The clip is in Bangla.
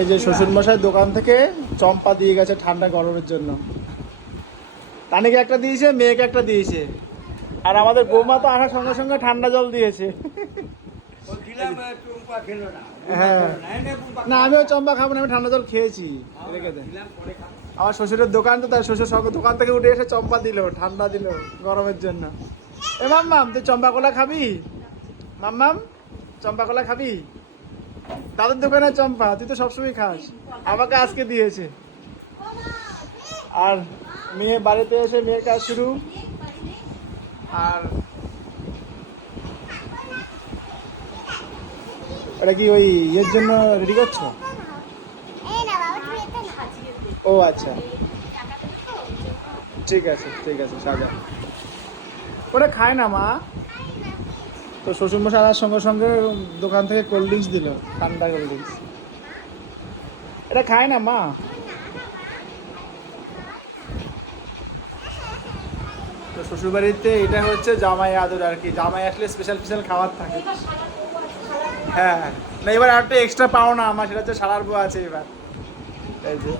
এই যে শ্বশুরমশাই দোকান থেকে চম্পা দিয়ে গেছে ঠান্ডা গরমের জন্য। তানিকে একটা দিয়েছে, মেয়েকে একটা দিয়েছে, আর আমাদের বৌমা তো আসার সঙ্গে সঙ্গে ঠান্ডা জল দিয়েছে। হ্যাঁ, না আমিও চম্পা খাবো না, আমি ঠান্ডা জল খেয়েছি। রেখে দে। আমার শ্বশুরের দোকান তো, তাই শ্বশুর সঙ্গে দোকান থেকে উঠে এসে চম্পা দিল, ঠান্ডা দিল গরমের জন্য। এ মাম্মাম, তুই চম্পা কলা খাবি? মাম্মাম, চম্পা কলা খাবি? দাদুর দোকানে চম্পা, তুই তো সবসময় খাস, আমাকে আজকে দিয়েছে। আর মেয়ে বাড়িতে এসে মেয়ের কাজ শুরু। আর এটা কি ওই ইয়ের জন্য রেডি করছো? ও আচ্ছা, ঠিক আছে ঠিক আছে, সাজা। ওটা খায় না মা। তো শ্বশুরমশাই আনার সঙ্গে সঙ্গে দোকান থেকে কোল্ড ড্রিঙ্কস দিল, ঠান্ডা কোল্ড ড্রিঙ্কস। এটা খায় না মা। তো শ্বশুরবাড়িতে এটা হচ্ছে জামাই আদর আর কি, জামাই আসলে স্পেশাল স্পেশাল খাবার থাকে। হ্যাঁ, না এবার আর একটা এক্সট্রা পাও না আমার, সেটা হচ্ছে সারার বউ আছে এবার। এই যে